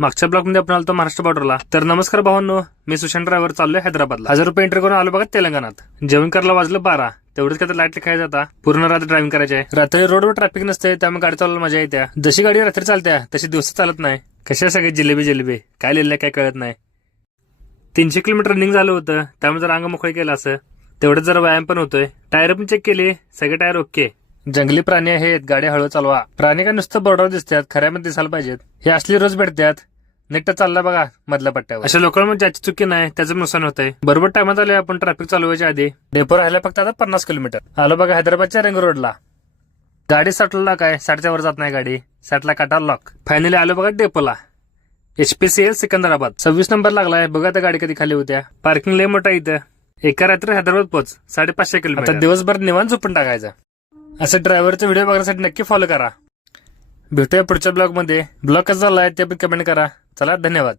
मागच्या ब्लॉक मध्ये आपण आलो महाराष्ट्र बॉर्डरला. तर नमस्कार भावांनो, मी सुशांत ड्रायव्हर चाललोय हैदराबादला. 1000 रुपये एंट्री करून आलो बघा तेलंगणात. जेवण करायला वाजलं 12. तेवढंच काय तर लाईट खायचं आता. पूर्ण रात्र ड्रायव्हिंग करायची आहे. रात्री रोडवर ट्रॅफिक नसते त्यामुळे गाडी चालवायला मजा येते. जशी गाडी रात्री चालत्या तशी दिवस चालत नाही. कशा सगळे जिलेबी काय लिहिलंय काय कळत नाही. 300 किलोमीटर रनिंग झालं होतं त्यामुळे जर अंग मोकळे केलं असं. तेवढंच जरा व्यायाम पण होतोय. टायर पण चेक केले, सगळे टायर ओके. जंगली प्राणी आहेत, गाडी हळू चालवा. प्राणी काय नुसतं बोर्डावर दिसतात, खऱ्यामध्ये दिसायला पाहिजेत. हे असली रोज भेटतात. नेट चालला बघा मधल्या पट्ट्यावर. अशा लोकांमध्ये ज्याची चुकी नाही त्याचं नुकसान होतंय. बरोबर टायमात आले आपण ट्रॅफिक चालू व्हायच्या आधी. डेपो राहिला फक्त आता 50 किलोमीटर. आलो बघा हैदराबादच्या रिंग रोडला. गाडी 60ला काय 60च्या वर जात नाही गाडी. 60ला काटा लॉक. फायनली आलो बघा डेपोला. HPCL सिकंदराबाद 26 नंबर लागलाय. बघा त्या गाडी कधी खाली होत्या. पार्किंग लय मोठा इथं. एका रात्री हैदराबाद पोच 550 किलोमीटर. आता दिवसभर निवांत झोपून टाकायचं. असं ड्रायव्हरचा व्हिडिओ बघण्यासाठी नक्की फॉलो करा. भेटूया पुढच्या ब्लॉग मध्ये. ब्लॉग कसा झालाय ते पण कमेंट करा. चला धन्यवाद.